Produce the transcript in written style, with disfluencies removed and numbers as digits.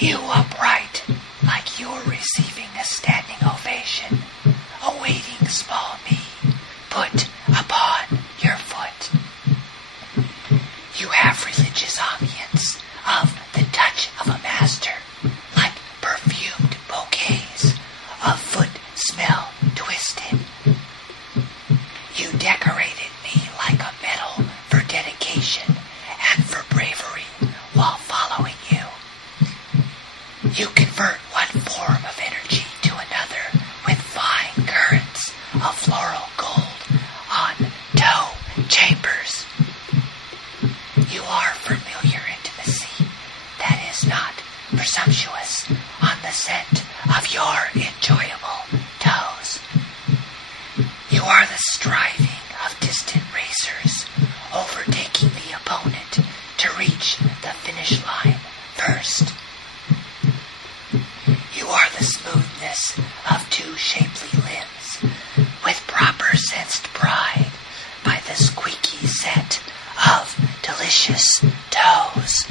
You upright, like you're receiving a standing ovation, awaiting small me, put upon your foot. You have religious ambience of the touch of a master, like perfumed bouquets of foot smell twisted. You decorated me like a medal for dedication and for bravery while following you. You convert one form of energy to another with fine currents of floral gold on toe chambers. You are familiar intimacy that is not presumptuous on the scent of your enjoyable toes. You are the striving of distant racers, overtaking the opponent to reach the finish line first. You are the smoothness of two shapely limbs, with proper sensed pride by the squeaky set of delicious toes.